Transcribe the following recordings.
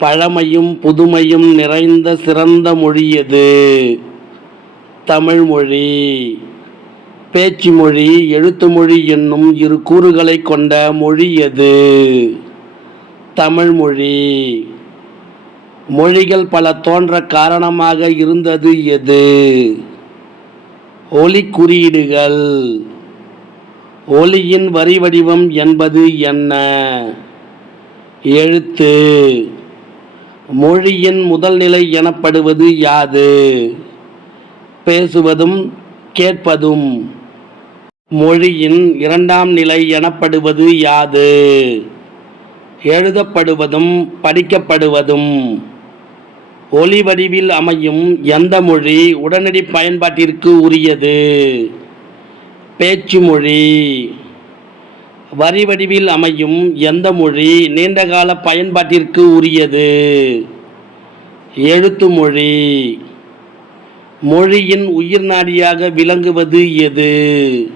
பழமையும் புதுமையும் நிறைந்த சிறந்த மொழி எது தமிழ்மொழி. பேச்சு மொழி எழுத்து மொழி என்னும் இரு கூறுகளை கொண்ட மொழி எது தமிழ்மொழி. மொழிகள் பல தோன்ற காரணமாக இருந்தது எது? ஒலி குறியீடுகள். ஒலியின் வரி வடிவம் என்பது என்ன? எழுத்து. மொழியின் முதல் நிலை எனப்படுவது யாது? பேசுவதும் கேட்பதும் மொழியின் இரண்டாம் நிலை எனப்படுவது யாது? எழுதப்படுவதும் படிக்கப்படுவதும் ஒலி வடிவில் அமையும் எந்த மொழி உடனடி பயன்பாட்டிற்கு உரியது? பேச்சு மொழி. வரி வடிவில் அமையும் எந்த மொழி நீண்டகால பயன்பாட்டிற்கு உரியது? எழுத்து மொழி. மொழியின் உயிர் நாடியாக விளங்குவது எது?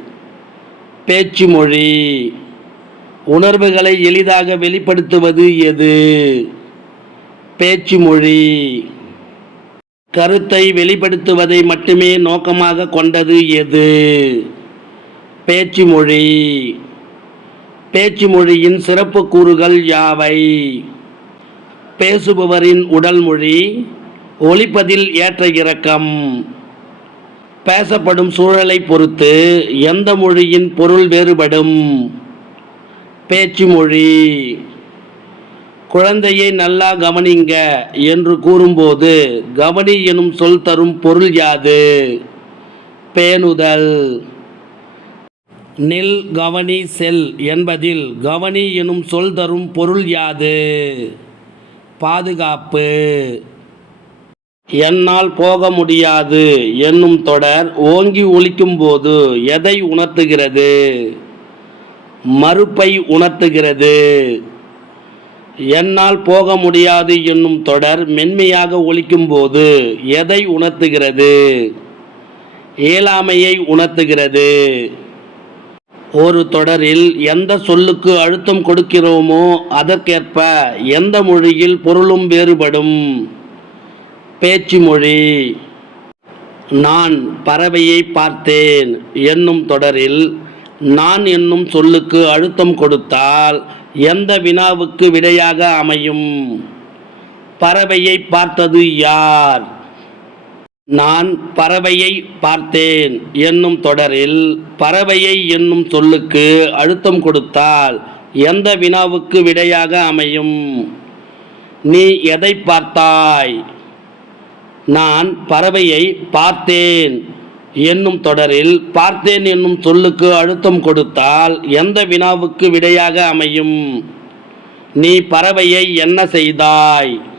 பேச்சு மொழி. உணர்வுகளை எளிதாக வெளிப்படுத்துவது எது? பேச்சு மொழி. கருத்தை வெளிப்படுத்துவதை மட்டுமே நோக்கமாக கொண்டது எது? பேச்சு மொழி. பேச்சு மொழியின் சிறப்பு கூறுகள் யாவை? பேசுபவரின் உடல் மொழி ஒலிப்பதில் ஏற்ற இறக்கம் பேசப்படும் சூழலை பொறுத்து எந்த மொழியின் பொருள் வேறுபடும்? பேச்சு மொழி குழந்தையை நல்லா கவனிங்க என்று கூறும்போது கவனி எனும் சொல் தரும் பொருள் யாது? பேணுதல். நில் கவனி செல் என்பதில் கவனி எனும் சொல் தரும் பொருள் யாது? பாதுகாப்பு. என்னால் போக முடியாது என்னும் தொடர் ஓங்கி ஒழிக்கும் போது எதை உணர்த்துகிறது? மறுப்பை உணர்த்துகிறது. என்னால் போக முடியாது என்னும் தொடர் மென்மையாக ஒழிக்கும் போது எதை உணர்த்துகிறது? இயலாமையை உணர்த்துகிறது. ஒரு தொடரில் எந்த சொல்லுக்கு அழுத்தம் கொடுக்கிறோமோ அதற்கேற்ப எந்த மொழியில் பொருளும் வேறுபடும்? பேச்சு மொழி. நான் பறவையை பார்த்தேன். என்னும் தொடரில் நான் என்னும் சொல்லுக்கு அழுத்தம் கொடுத்தால் எந்த வினாவுக்கு விடையாக அமையும்? பறவையை பார்த்தது யார்? நான் பறவையை பார்த்தேன் என்னும் தொடரில் பறவையை என்னும் சொல்லுக்கு அழுத்தம் கொடுத்தால் எந்த வினாவுக்கு விடையாக அமையும்? நீ எதை பார்த்தாய்? நான் பறவையை பார்த்தேன் என்னும் தொடரில் பார்த்தேன் என்னும் சொல்லுக்கு அழுத்தம் கொடுத்தால் எந்த வினாவுக்கு விடையாக அமையும்? நீ பறவையை என்ன செய்தாய்?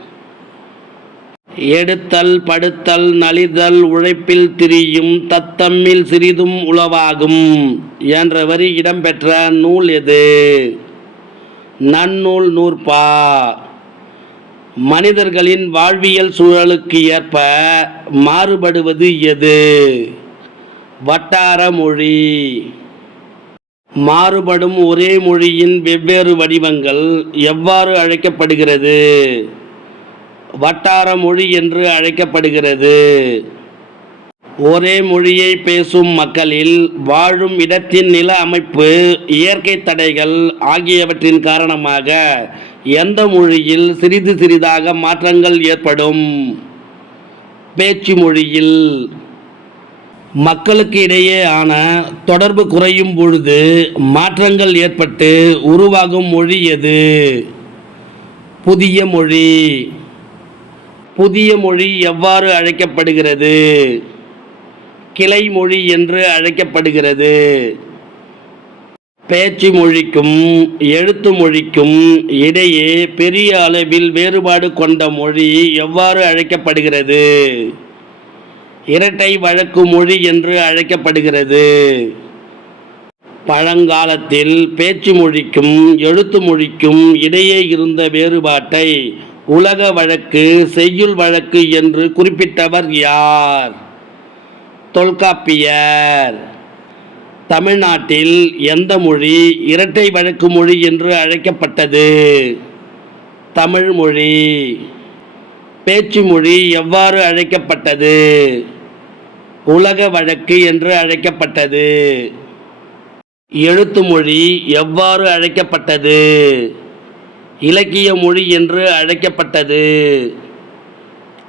எடுத்தல் படுத்தல் நலிதல் உழைப்பில் திரியும் தத்தம்மில் சிறிதும் உளவாகும். என்ற வரி இடம்பெற்ற நூல் எது? நன்னூல் நூற்பா. மனிதர்களின் வாழ்வியல் சூழலுக்கு ஏற்ப மாறுபடுவது எது? வட்டார மொழி. மாறுபடும் ஒரே மொழியின் வெவ்வேறு வடிவங்கள் எவ்வாறு அழைக்கப்படுகிறது? வட்டார மொழி என்று அழைக்கப்படுகிறது. ஒரே மொழியை பேசும் மக்களில் வாழும் இடத்தின் நில அமைப்பு இயற்கை தடைகள் ஆகியவற்றின் காரணமாக எந்த மொழியில் சிறிது சிறிதாக மாற்றங்கள் ஏற்படும்? பேச்சு மொழியில். மக்களுக்கு இடையே ஆன தொடர்பு குறையும் பொழுது மாற்றங்கள் ஏற்பட்டு உருவாகும் மொழி எது? புதிய மொழி. புதிய மொழி எவ்வாறு அழைக்கப்படுகிறது? கிளை மொழி என்று அழைக்கப்படுகிறது. பேச்சு மொழிக்கும் எழுத்து மொழிக்கும் இடையே பெரிய அளவில் வேறுபாடு கொண்ட மொழி எவ்வாறு அழைக்கப்படுகிறது? இரட்டை வழக்கு மொழி என்று அழைக்கப்படுகிறது. பழங்காலத்தில் பேச்சு மொழிக்கும் எழுத்து மொழிக்கும் இடையே இருந்த வேறுபாட்டை உலக வழக்கு செய்யுள் வழக்கு என்று குறிப்பிட்டவர் யார்? தொல்காப்பியர். தமிழ்நாட்டில் எந்த மொழி இரட்டை வழக்கு மொழி என்று அழைக்கப்பட்டது? தமிழ் மொழி. பேச்சு மொழி எவ்வாறு அழைக்கப்பட்டது? உலக வழக்கு என்று அழைக்கப்பட்டது. எழுத்து மொழி எவ்வாறு அழைக்கப்பட்டது? இலக்கிய மொழி என்று அழைக்கப்பட்டது.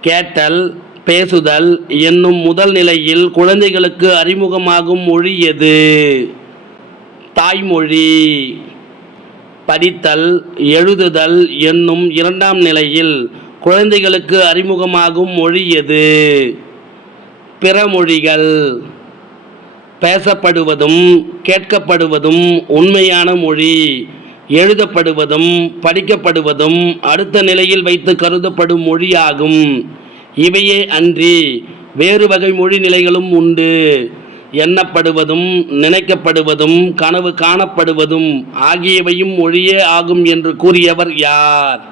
கேட்டல் பேசுதல் என்னும் முதல் நிலையில் குழந்தைகளுக்கு அறிமுகமாகும் மொழி எது? தாய்மொழி. படித்தல் எழுதுதல் என்னும் இரண்டாம் நிலையில் குழந்தைகளுக்கு அறிமுகமாகும் மொழி எது? பிற மொழிகள் பேசப்படுவதும் கேட்கப்படுவதும் உண்மையான மொழி. எழுதப்படுவதும் படிக்கப்படுவதும் அடுத்த நிலையில் வைத்து கருதப்படும் மொழியாகும். இவையே அன்றி வேறு வகை மொழி நிலைகளும் உண்டு. எண்ணப்படுவதும் நினைக்கப்படுவதும் கனவு காணப்படுவதும் ஆகியவையும் மொழியே ஆகும் என்று கூறியவர் யார்?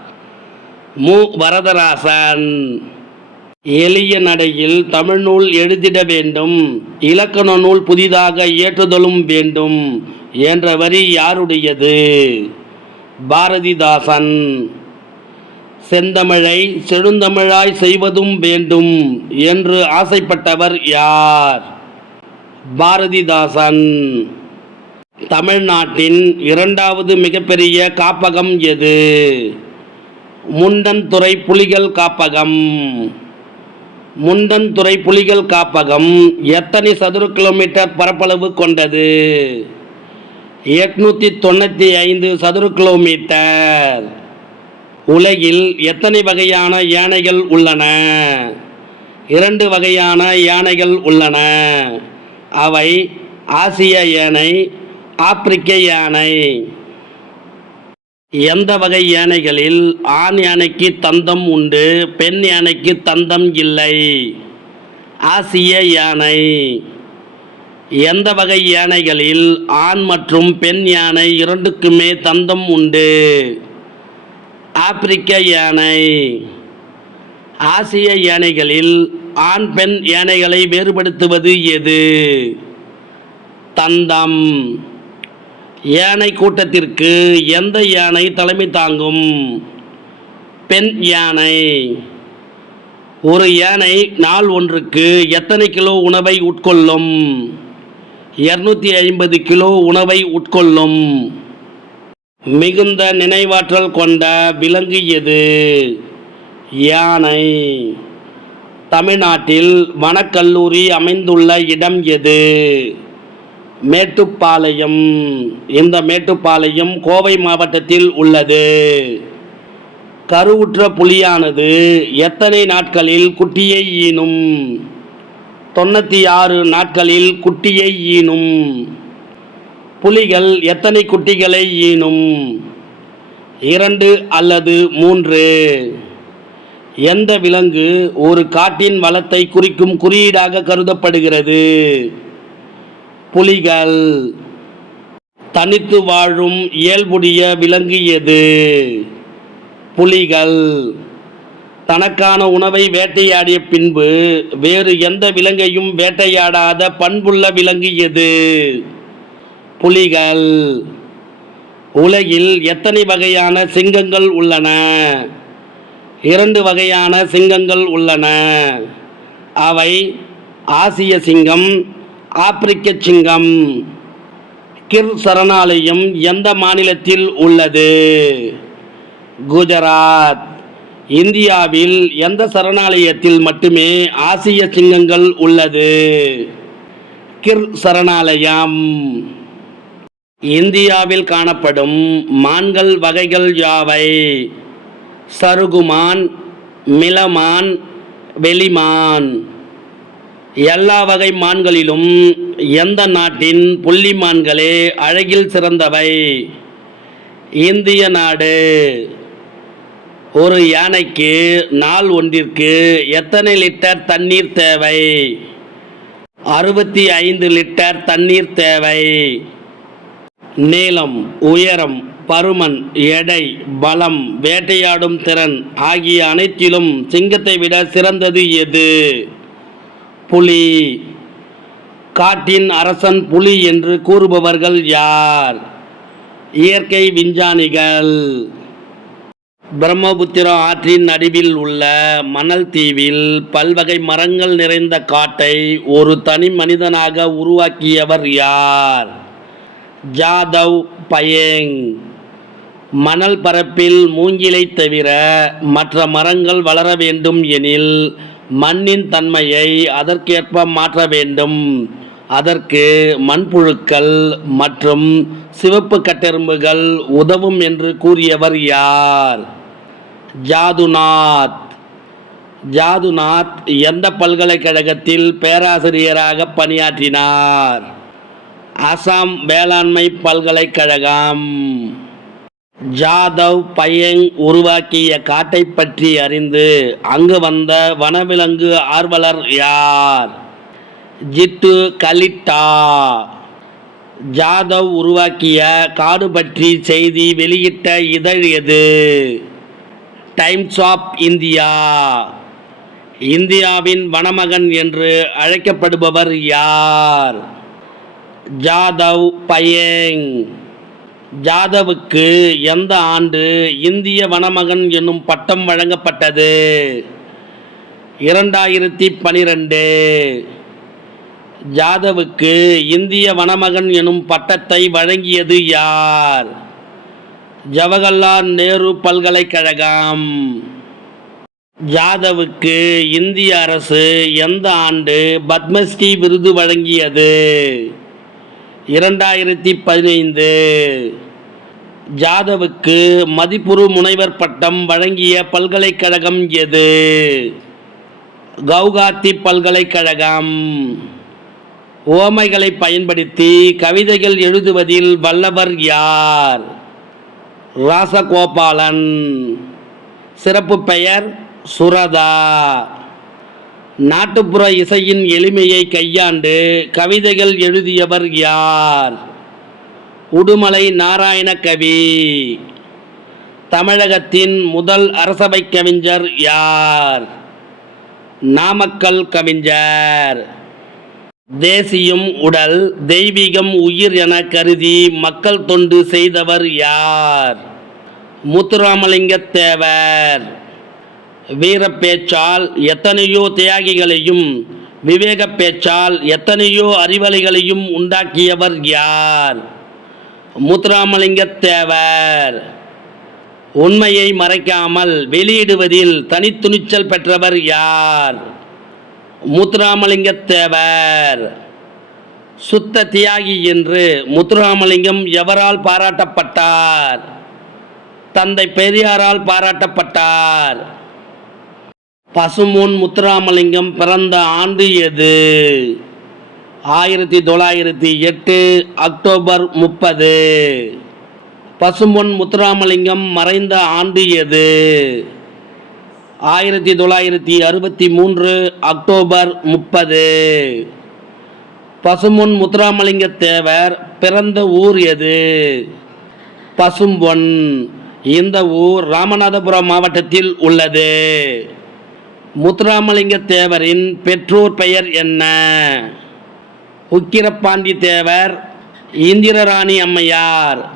மு. வரதராசன். எளிய நடையில் தமிழ் நூல் எழுதிட வேண்டும். இலக்கண நூல் புதிதாக இயற்றுதலும் வேண்டும். என்ற வரி யாருடையது? பாரதிதாசன். செந்தமிழை செழுந்தமிழாய் செய்வதும் வேண்டும் என்று ஆசைப்பட்டவர் யார்? பாரதிதாசன். தமிழ்நாட்டின் இரண்டாவது மிகப்பெரிய காப்பகம் எது? முண்டன்துறை புலிகள் காப்பகம். முண்டன்துறை புலிகள் காப்பகம் எத்தனை சதுர கிலோமீட்டர் பரப்பளவு கொண்டது? எட்நூற்றி தொண்ணூற்றி ஐந்து சதுர கிலோமீட்டர். உலகில் எத்தனை வகையான யானைகள் உள்ளன? இரண்டு வகையான யானைகள் உள்ளன. அவை ஆசிய யானை ஆப்பிரிக்க யானை. எந்த வகை யானைகளில் ஆண் யானைக்கு தந்தம் உண்டு பெண் யானைக்கு தந்தம் இல்லை? ஆசிய யானை. எந்த வகை யானைகளில் ஆண் மற்றும் பெண் யானை இரண்டுக்குமே தந்தம் உண்டு? ஆப்பிரிக்க யானை. ஆசிய யானைகளில் ஆண் பெண் யானைகளை வேறுபடுத்துவது எது? தந்தம். யானை கூட்டத்திற்கு எந்த யானை தலைமை தாங்கும்? பெண் யானை. ஒரு யானை நாள் ஒன்றுக்கு எத்தனை கிலோ உணவை உட்கொள்ளும்? இருநூத்தி ஐம்பது கிலோ உணவை உட்கொள்ளும். மிகுந்த நினைவாற்றல் கொண்ட விலங்கு எது? யானை. தமிழ்நாட்டில் வனக்கல்லூரி அமைந்துள்ள இடம் எது? மேட்டுப்பாளையம். இந்த மேட்டுப்பாளையம் கோவை மாவட்டத்தில் உள்ளது. கருவுற்ற புலியானது எத்தனை நாட்களில் குட்டியை ஈனும்? தொண்ணூற்றி ஆறு நாட்களில் குட்டியை ஈனும். புலிகள் எத்தனை குட்டிகளை ஈனும்? இரண்டு அல்லது மூன்று. எந்த விலங்கு ஒரு காட்டின் வளத்தை குறிக்கும் குறியீடாக கருதப்படுகிறது? புலிகள். தனித்து வாழும் இயல்புடைய விலங்கு எது? புலிகள். தனக்கான உணவை வேட்டையாடிய பின்பு வேறு எந்த விலங்கையும் வேட்டையாடாத பண்புள்ள விலங்கு எது? புலிகள். உலகில் எத்தனை வகையான சிங்கங்கள் உள்ளன? இரண்டு வகையான சிங்கங்கள் உள்ளன. அவை ஆசிய சிங்கம் ஆப்பிரிக்க சிங்கம். கிர் சரணாலயம் எந்த மாநிலத்தில் உள்ளது? குஜராத். இந்தியாவில் எந்த சரணாலயத்தில் மட்டுமே ஆசிய சிங்கங்கள் உள்ளது? கிர் சரணாலயம். இந்தியாவில் காணப்படும் மான்கள் வகைகள் யாவை? சருகுமான் மிளமான் வெளிமான் எல்லா வகை மான்களிலும் எந்த நாட்டின் புள்ளி மான்களே அழகில் சிறந்தவை? இந்திய நாடு. ஒரு யானைக்கு நாள் ஒன்றிற்கு எத்தனை லிட்டர் தண்ணீர் தேவை? அறுபத்தி ஐந்து லிட்டர் தண்ணீர் தேவை. நீளம் உயரம் பருமன் எடை பலம் வேட்டையாடும் திறன் ஆகிய அனைத்திலும் சிங்கத்தை விட சிறந்தது எது? புலி. காட்டின் அரசன் புலி என்று கூறுபவர்கள் யார்? இயற்கை விஞ்ஞானிகள். பிரம்மபுத்திரா ஆற்றின் நடுவில் உள்ள மணல் தீவில் பல்வகை மரங்கள் நிறைந்த காட்டை ஒரு தனி மனிதனாக உருவாக்கியவர் யார்? ஜாதவ் பயேங். மணல் பரப்பில் மூங்கிலை தவிர மற்ற மரங்கள் வளர வேண்டும் எனில் மண்ணின் தன்மையை அதற்கேற்ப மாற்ற வேண்டும். அதற்கு மண்புழுக்கள் மற்றும் சிவப்பு கட்டெரும்புகள் உதவும் என்று கூறியவர் யார்? ஜாதுநாத். ஜாதுநாத் எந்த பல்கலைக்கழகத்தில் பேராசிரியராக பணியாற்றினார்? அசாம் வேளாண்மை பல்கலைக்கழகம். ஜாதவ் பையங் உருவாக்கிய காட்டை பற்றி அறிந்து அங்கு வந்த வனவிலங்கு ஆர்வலர் யார்? ஜிட்டு கலிட்டா. ஜாதவ் உருவாக்கிய காடு பற்றி செய்தி வெளியிட்ட இதழ் எது? டைம்ஸ் ஆஃப் இந்தியா இந்தியாவின் வனமகன் என்று அழைக்கப்படுபவர் யார்? ஜாதவ் பயேங். ஜாதவுக்கு எந்த ஆண்டு இந்திய வனமகன் என்னும் பட்டம் வழங்கப்பட்டது? இரண்டாயிரத்தி பனிரெண்டு. ஜாதவுக்கு இந்திய வனமகன் எனும் பட்டத்தை வழங்கியது யார்? ஜவஹர்லால் நேரு பல்கலைக்கழகம். ஜாதவுக்கு இந்திய அரசு எந்த ஆண்டு பத்மஸ்ரீ விருது வழங்கியது? இரண்டாயிரத்தி பதினைந்து. ஜாதவுக்கு மதிப்புறு முனைவர் பட்டம் வழங்கிய பல்கலைக்கழகம் எது? கவுகாத்தி பல்கலைக்கழகம். ஓமைகளை பயன்படுத்தி கவிதைகள் எழுதுவதில் வல்லவர் யார்? ராசகோபாலன். சிறப்பு பெயர் சுரதா. நாட்டுப்புற இசையின் எளிமையை கையாண்டு கவிதைகள் எழுதியவர் யார்? உடுமலை நாராயண கவி தமிழகத்தின் முதல் அரசவை கவிஞர் யார்? நாமக்கல் கவிஞர். தேசியம் உடல் தெய்வீகம் உயிர் என கருதி மக்கள் தொண்டு செய்தவர் யார்? முத்துராமலிங்க தேவர். வீரப்பேச்சால் எத்தனையோ தியாகிகளையும் விவேக பேச்சால் எத்தனையோ அறிவலைகளையும் உண்டாக்கியவர் யார்? முத்துராமலிங்க தேவர். உண்மையை மறைக்காமல் வெளியிடுவதில் தனித்துணிச்சல் பெற்றவர் யார்? முத்துராமலிங்க தேவர் சுத்த தியாகி என்று முத்துராமலிங்கம் எவரால் பாராட்டப்பட்டார்? தந்தை பெரியாரால் பாராட்டப்பட்டார். பசுமூன் முத்துராமலிங்கம் பிறந்த ஆண்டு எது? ஆயிரத்தி தொள்ளாயிரத்தி எட்டு அக்டோபர் முப்பது. பசுமொன் முத்துராமலிங்கம் மறைந்த ஆண்டு எது? ஆயிரத்தி தொள்ளாயிரத்தி அறுபத்தி மூன்று அக்டோபர் முப்பது. பசும்பொன் முத்துராமலிங்க தேவர் பிறந்த ஊர் எது? பசும்பொன். இந்த ஊர் ராமநாதபுரம் மாவட்டத்தில் உள்ளது. முத்துராமலிங்க தேவரின் பெற்றோர் பெயர் என்ன? உக்கிரபாண்டி தேவர் இந்திரராணி அம்மையார்.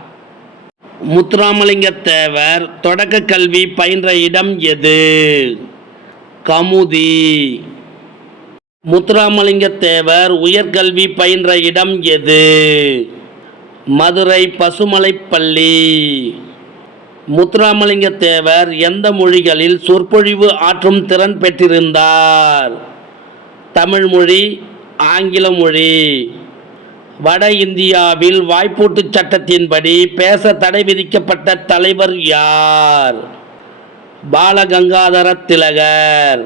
முத்துராமலிங்க தேவர் தொடக்க கல்வி பயின்ற இடம் எது? கமுதி. முத்துராமலிங்க தேவர் உயர்கல்வி பயின்ற இடம் எது? மதுரை பசுமலைப்பள்ளி முத்துராமலிங்க தேவர் எந்த மொழிகளில் சொற்பொழிவு ஆற்றும் திறன் பெற்றிருந்தார்? தமிழ்மொழி ஆங்கில மொழி. வட இந்தியாவில் வாய்ப்பூட்டுச் சட்டத்தின்படி பேச தடை விதிக்கப்பட்ட தலைவர் யார்? பாலகங்காதர திலகர்.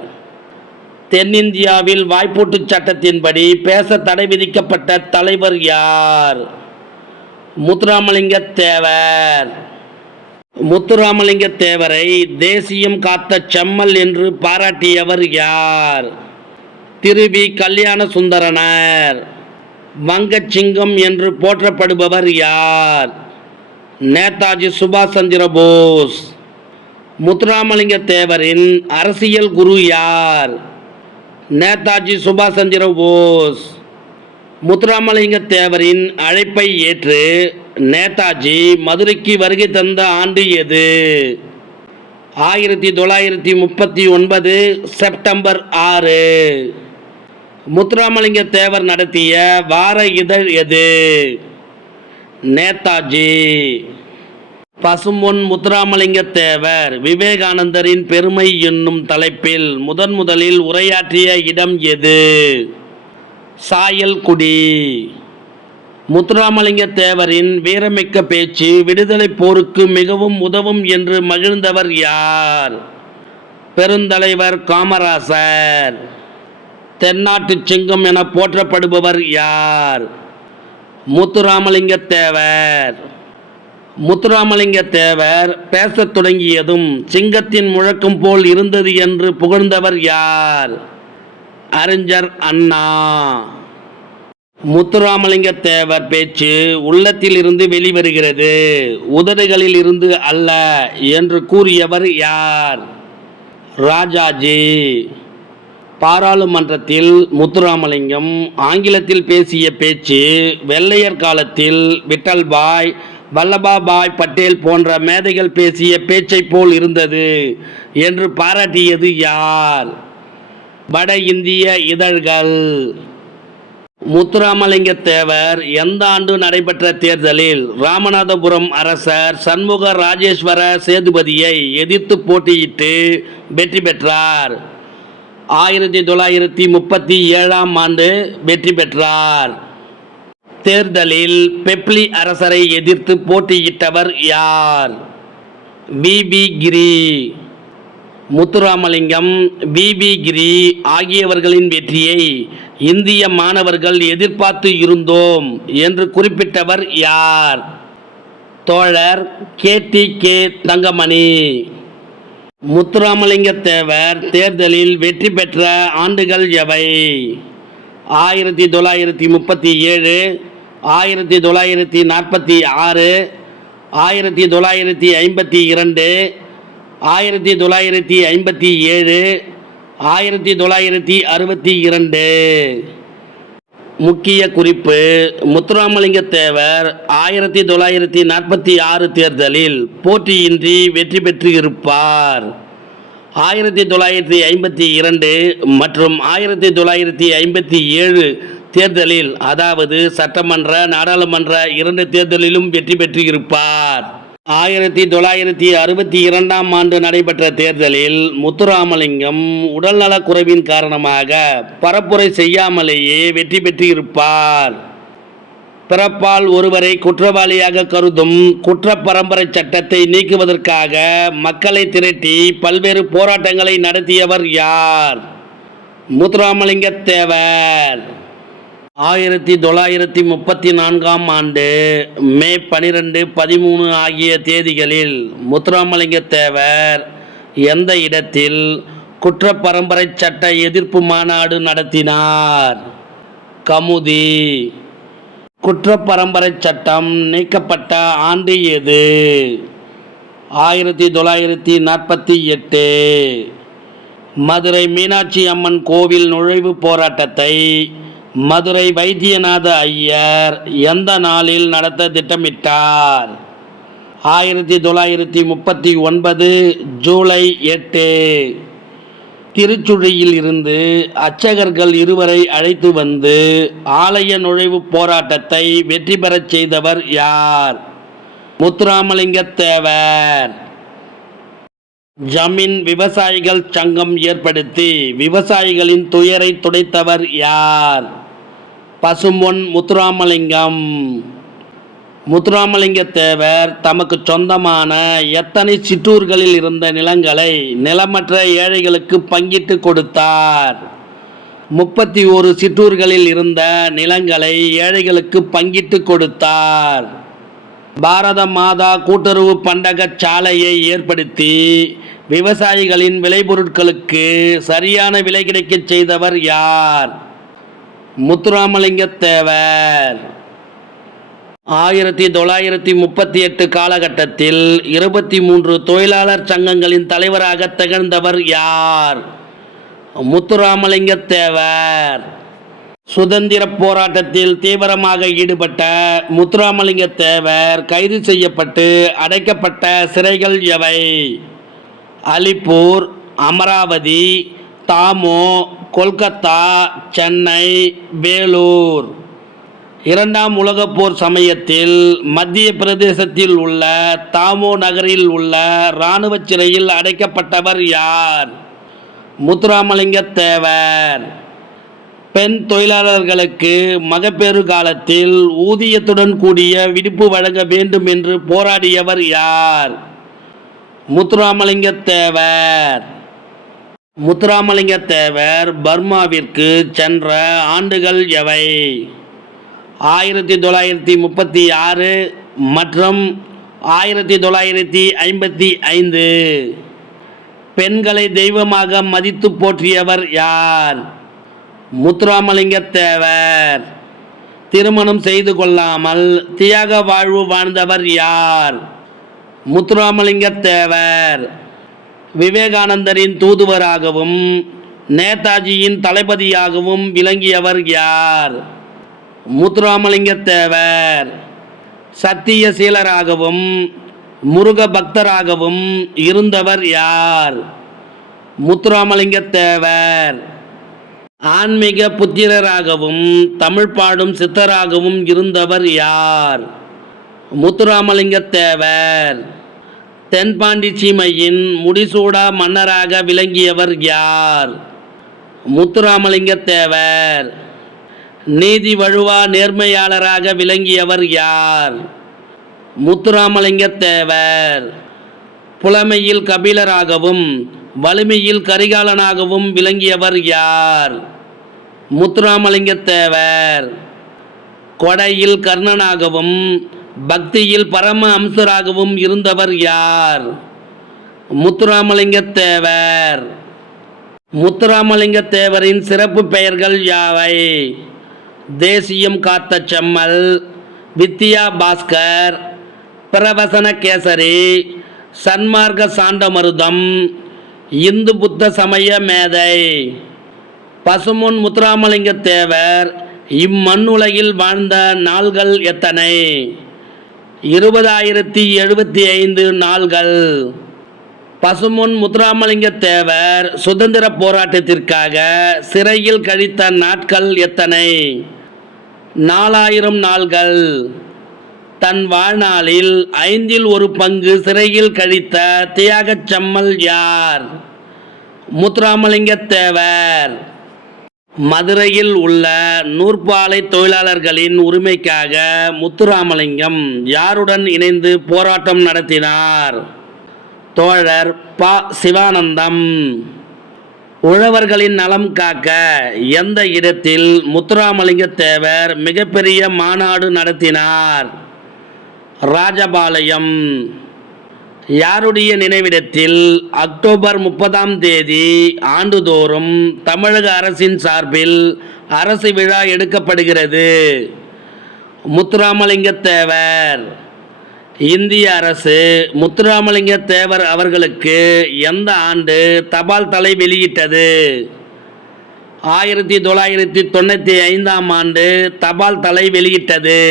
தென்னிந்தியாவில் வாய்ப்பூட்டுச் சட்டத்தின்படி பேச தடை விதிக்கப்பட்ட தலைவர் யார்? முத்துராமலிங்க தேவர். முத்துராமலிங்க தேவரை தேசியம் காத்த செம்மல் என்று பாராட்டியவர் யார்? திருவி கல்யாண சுந்தரனர் வங்கச்சிங்கம் என்று போற்றப்படுபவர் யார்? நேதாஜி சுபாஷ் சந்திர போஸ். முத்துராமலிங்க தேவரின் அரசியல் குரு யார்? நேதாஜி சுபாஷ் சந்திர போஸ். முத்துராமலிங்க தேவரின் அழைப்பை ஏற்று நேதாஜி மதுரைக்கு வருகை தந்த ஆண்டு எது? ஆயிரத்தி தொள்ளாயிரத்தி முப்பத்தி ஒன்பது செப்டம்பர் ஆறு. முத்துராமலிங்க தேவர் நடத்திய வார இதழ் எது? நேதாஜி. பசும்பொன் முத்துராமலிங்க தேவர் விவேகானந்தரின் பெருமை என்னும் தலைப்பில் முதன் முதலில் உரையாற்றிய இடம் எது? சாயல்குடி. முத்துராமலிங்க தேவரின் வீரமிக்க பேச்சு விடுதலை போருக்கு மிகவும் உதவும் என்று மகிழ்ந்தவர் யார்? பெருந்தலைவர் காமராசர். தென்னாட்டு சிங்கம் என போற்றப்படுபவர் யார்? முத்துராமலிங்க தேவர் முத்துராமலிங்க தேவர் பேசத் தொடங்கியதும் சிங்கத்தின் முழக்கம் போல் இருந்தது என்று புகழ்ந்தவர் யார்? அறிஞர் அண்ணா. முத்துராமலிங்க தேவர் பேச்சு உள்ளத்தில் இருந்து வெளிவருகிறது உதடுகளில் இருந்து அல்ல என்று கூறியவர் யார்? ராஜாஜி. பாராளுமன்றத்தில் முத்துராமலிங்கம் ஆங்கிலத்தில் பேசிய பேச்சு வெள்ளையர் காலத்தில் விட்டல்பாய் வல்லபாபாய் பட்டேல் போன்ற மேதைகள் பேசிய பேச்சைப் போல் இருந்தது என்று பாராட்டியது யார்? வட இந்திய இதழ்கள். முத்துராமலிங்க தேவர் எந்த ஆண்டு நடைபெற்ற தேர்தலில் ராமநாதபுரம் அரசர் சண்முக ராஜேஸ்வர சேதுபதியை எதிர்த்து போட்டியிட்டு வெற்றி பெற்றார்? ஆயிரத்தி தொள்ளாயிரத்தி முப்பத்தி ஏழாம் ஆண்டு வெற்றி பெற்றார். தேர்தலில் பெப்லி அரசரை எதிர்த்து போட்டியிட்டவர் யார்? P B Giri. Muthuramalingam P B Giri ஆகியவர்களின் வெற்றியை இந்திய மாணவர்கள் எதிர்பார்த்து இருந்தோம் என்று குறிப்பிட்டவர் யார்? தோழர் K. T. K. Thangamani. Muthuramalinga Thevar தேர்தலில் வெற்றி பெற்ற ஆண்டுகள் எவை? ஆயிரத்தி தொள்ளாயிரத்தி முப்பத்தி ஏழு ஆயிரத்தி தொள்ளாயிரத்தி நாற்பத்தி ஆறு ஆயிரத்தி தொள்ளாயிரத்தி ஐம்பத்தி இரண்டு ஆயிரத்தி தொள்ளாயிரத்தி ஐம்பத்தி ஏழு ஆயிரத்தி தொள்ளாயிரத்தி அறுபத்தி இரண்டு. முக்கிய குறிப்பு முத்துராமலிங்க தேவர் ஆயிரத்தி தொள்ளாயிரத்தி நாற்பத்தி ஆறு தேர்தலில் போட்டியின்றி வெற்றி பெற்று இருப்பார் ஆயிரத்தி தொள்ளாயிரத்தி ஐம்பத்தி இரண்டு மற்றும் ஆயிரத்தி தொள்ளாயிரத்தி ஐம்பத்தி ஏழு தேர்தலில் அதாவது சட்டமன்ற நாடாளுமன்ற இரண்டு தேர்தலிலும் வெற்றி பெற்று இருப்பார் ஆயிரத்தி தொள்ளாயிரத்தி அறுபத்தி இரண்டாம் ஆண்டு நடைபெற்ற தேர்தலில் முத்துராமலிங்கம் உடல்நலக் குறைவின் காரணமாக பரப்புரை செய்யாமலேயே வெற்றி பெற்றிருப்பார். பிறப்பால் ஒருவரை குற்றவாளியாக கருதும் குற்ற பரம்பரை சட்டத்தை நீக்குவதற்காக மக்களை திரட்டி பல்வேறு போராட்டங்களை நடத்தியவர் யார்? முத்துராமலிங்க தேவர். ஆயிரத்தி தொள்ளாயிரத்தி முப்பத்தி நான்காம் ஆண்டு மே பனிரெண்டு பதிமூணு ஆகிய தேதிகளில் முத்துராமலிங்க தேவர் எந்த இடத்தில் குற்ற பரம்பரை சட்ட எதிர்ப்பு மாநாடு நடத்தினார்? கமுதி. குற்ற பரம்பரை சட்டம் நீக்கப்பட்ட ஆண்டு எது? ஆயிரத்தி தொள்ளாயிரத்தி நாற்பத்தி எட்டு. மதுரை மீனாட்சி அம்மன் கோவில் நுழைவு போராட்டத்தை மதுரை வைத்தியநாத ஐயர் எந்த நாளில் நடத்த திட்டமிட்டார்? ஆயிரத்தி தொள்ளாயிரத்தி முப்பத்தி ஒன்பது ஜூலை எட்டு. திருச்சுழியில் இருந்து அர்ச்சகர்கள் இருவரை அழைத்து வந்து ஆலய நுழைவு போராட்டத்தை வெற்றி பெறச் செய்தவர் யார்? முத்துராமலிங்க தேவர் ஜமீன் விவசாயிகள் சங்கம் ஏற்படுத்தி விவசாயிகளின் துயரை துடைத்தவர் யார்? பசும்பொன் முத்துராமலிங்கம். முத்துராமலிங்க தேவர் தமக்கு சொந்தமான எத்தனை சிற்றூர்களில் இருந்த நிலங்களை நிலமற்ற ஏழைகளுக்கு பங்கிட்டு கொடுத்தார். முப்பத்தி ஒரு சிற்றூர்களில் இருந்த நிலங்களை ஏழைகளுக்கு பங்கிட்டு கொடுத்தார். பாரத மாதா கூட்டுறவு பண்டக சாலையை ஏற்படுத்தி விவசாயிகளின் விளைபொருட்களுக்கு சரியான விலை கிடைக்கச் செய்தவர் யார்? முத்துராமலிங்க தேவர். ஆயிரத்தி தொள்ளாயிரத்தி முப்பத்தி எட்டு காலகட்டத்தில் இருபத்தி மூன்று தொழிலாளர் சங்கங்களின் தலைவராக திகழ்ந்தவர் யார்? முத்துராமலிங்க தேவர். சுதந்திர போராட்டத்தில் தீவிரமாக ஈடுபட்ட முத்துராமலிங்க தேவர் கைது செய்யப்பட்டு அடைக்கப்பட்ட சிறைகள் எவை? அலிப்பூர் அமராவதி தாமோ கொல்கத்தா சென்னை வேலூர். இரண்டாம் உலகப் போர் சமயத்தில் மத்திய பிரதேசத்தில் உள்ள தாமோ நகரில் உள்ள இராணுவ சிறையில் அடைக்கப்பட்டவர் யார்? முத்துராமலிங்க தேவர். பெண் தொழிலாளர்களுக்கு மகப்பேறு காலத்தில் ஊதியத்துடன் கூடிய விடுப்பு வழங்க வேண்டும் என்று போராடியவர் யார்? முத்துராமலிங்க தேவர் முத்துராமலிங்க தேவர் பர்மாவிற்கு சென்ற ஆண்டுகள் எவை? ஆயிரத்தி தொள்ளாயிரத்தி முப்பத்தி ஆறு மற்றும் ஆயிரத்தி தொள்ளாயிரத்தி ஐம்பத்தி ஐந்து பெண்களை தெய்வமாக மதித்து போற்றியவர் யார்? முத்துராமலிங்க தேவர் திருமணம் செய்து கொள்ளாமல் தியாக வாழ்வு வாழ்ந்தவர் யார்? முத்துராமலிங்க தேவர் விவேகானந்தரின் தூதுவராகவும் நேதாஜியின் தளபதியாகவும் விளங்கியவர் யார்? முத்துராமலிங்க தேவர் சத்தியசீலராகவும் முருக பக்தராகவும் இருந்தவர் யார்? முத்துராமலிங்க தேவர் ஆன்மீக புத்திரராகவும் தமிழ் பாடும் சித்தராகவும் இருந்தவர் யார்? முத்துராமலிங்க தேவர் தென்பாண்டி சீமையின் முடிசூடா மன்னராக விளங்கியவர் யார்? முத்துராமலிங்க தேவர் நீதி வழுவா நேர்மையாளராக விளங்கியவர் யார்? முத்துராமலிங்க தேவர் புலமையில் கபிலராகவும் வலிமையில் கரிகாலனாகவும் விளங்கியவர் யார்? முத்துராமலிங்க தேவர் கொடையில் கர்ணனாகவும் பக்தியில் பரம அம்சராகவும் இருந்தவர் யார்? முத்துராமலிங்க தேவர் முத்துராமலிங்க தேவரின் சிறப்பு பெயர்கள் யாவை? தேசியம் காத்த செம்மல் வித்யா பாஸ்கர் பிரவசன கேசரி சன்மார்க்க சாண்டமருதம் இந்து புத்த சமய மேதை. பசுமுன் முத்துராமலிங்க தேவர் இம்மண்ணுலகில் வாழ்ந்த நாள்கள் எத்தனை? இருபதாயிரத்தி எழுபத்தி ஐந்து நாள்கள். பசுமுன் முத்துராமலிங்க தேவர் சுதந்திர போராட்டத்திற்காக சிறையில் கழித்த நாட்கள் எத்தனை? நாலாயிரம் நாள்கள். தன் வாழ்நாளில் ஐந்தில் ஒரு பங்கு சிறையில் கழித்த தியாகச் செம்மல் யார்? முத்துராமலிங்க தேவர். மதுரையில் உள்ள நூற்பாலை தொழிலாளர்களின் உரிமைக்காக முத்துராமலிங்கம் யாருடன் இணைந்து போராட்டம் நடத்தினார்? தோழர் ப. சிவானந்தம். உழவர்களின் நலம் காக்க எந்த இடத்தில் முத்துராமலிங்க தேவர் மிகப்பெரிய மாநாடு நடத்தினார்? ராஜபாளையம். யாருடைய நினைவிடத்தில் அக்டோபர் முப்பதாம் தேதி ஆண்டுதோறும் தமிழக அரசின் சார்பில் அரசு விழா எடுக்கப்படுகிறது. முத்துராமலிங்க தேவர் இந்திய அரசு முத்துராமலிங்க தேவர் அவர்களுக்கு எந்த ஆண்டு தபால் தலை வெளியிட்டது? ஆயிரத்தி தொள்ளாயிரத்தி தொண்ணூற்றி ஐந்தாம் ஆண்டு தபால் தலை வெளியிட்டது.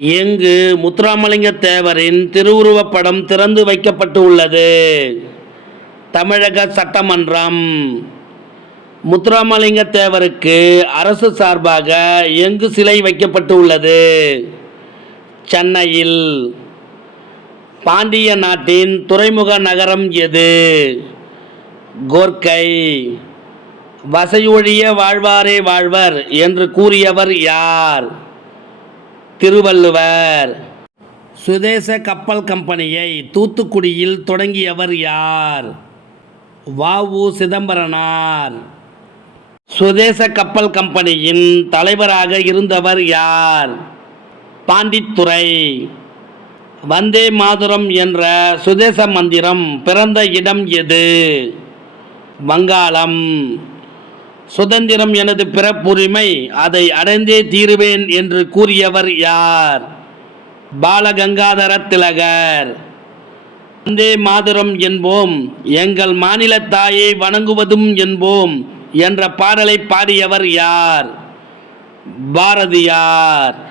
எங்கு முத்துராமலிங்க தேவரின் திருவுருவப்படம் திறந்து வைக்கப்பட்டு உள்ளது. தமிழக சட்டமன்றம். முத்துராமலிங்க தேவருக்கு அரசு சார்பாக எங்கு சிலை வைக்கப்பட்டு உள்ளது? சென்னையில். பாண்டிய நாட்டின் துறைமுக நகரம் எது? கோர்க்கை. வசையொழிய வாழ்வாரே வாழ்வர் என்று கூறியவர் யார்? திருவள்ளுவர். சுதேச கப்பல் கம்பெனியை தூத்துக்குடியில் தொடங்கியவர் யார்? வஉ சிதம்பரனார். சுதேச கப்பல் கம்பெனியின் தலைவராக இருந்தவர் யார்? பாண்டித்துறை. வந்தே மாதுரம் என்ற சுதேச மந்திரம் பிறந்த இடம் எது? வங்காளம். சுதந்திரம் எனது பிறப்புரிமை அதை அடைந்தே தீருவேன் என்று கூறியவர் யார்? பாலகங்காதர திலகர். வந்தே மாதரம் என்போம் எங்கள் மாநில தாயை வணங்குவதும் என்போம் என்ற பாடலை பாடியவர் யார்? பாரதியார்.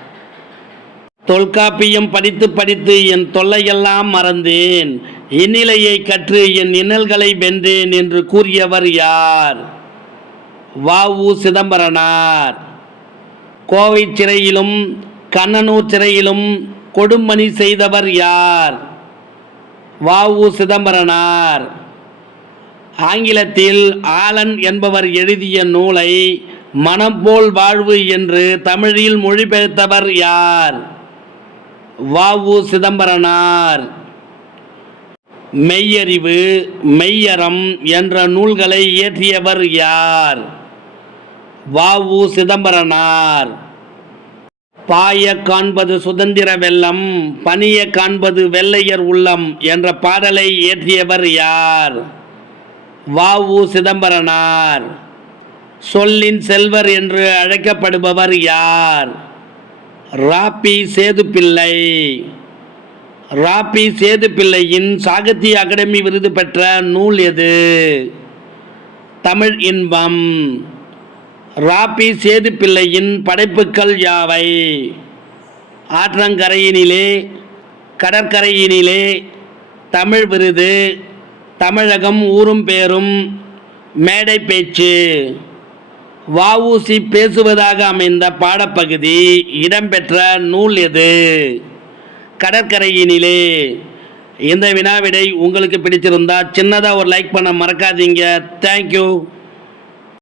தொல்காப்பியம் படித்து படித்து என் தொல்லையெல்லாம் மறந்தேன் இந்நிலையை கற்று என் இன்னல்களை வென்றேன் என்று கூறியவர் யார்? வஉ சிதம்பரனார். கோவை சிறையிலும் கண்ணனூர் சிறையிலும் கொடுமணி செய்தவர் யார்? வஉ சிதம்பரனார். ஆங்கிலத்தில் ஆலன் என்பவர் எழுதிய நூலை மனம் போல் வாழ்வு என்று தமிழில் மொழிபெயர்த்தவர் யார்? வஉ சிதம்பரனார். மெய்யறிவு மெய்யறம் என்ற நூல்களை இயற்றியவர் யார்? வாவு சிதம்பரனார். பாய காண்பது சுதந்திர வெள்ளம் பனிய காண்பது வெள்ளையர் உள்ளம் என்ற பாடலை இயற்றியவர் யார்? வாவு சிதம்பரனார். சொல்லின் செல்வர் என்று அழைக்கப்படுபவர் யார்? ராப்பி சேதுப்பிள்ளை. ராப்பி சேதுப்பிள்ளையின் சாகித்ய அகாடமி விருது பெற்ற நூல் எது? தமிழ் இன்பம். ராபி சேதுப்பிள்ளையின் படைப்புக்கள் யாவை? ஆற்றங்கரையினிலே கடற்கரையினிலே தமிழ் விருது தமிழகம் ஊரும் பேரும் மேடை பேச்சு. வஉசி பேசுவதாக அமைந்த பாடப்பகுதி இடம்பெற்ற நூல் எது? கடற்கரையினிலே. இந்த வினாவிடை உங்களுக்கு பிடிச்சிருந்தா சின்னதாக ஒரு லைக் பண்ண மறக்காதீங்க. தேங்க்யூ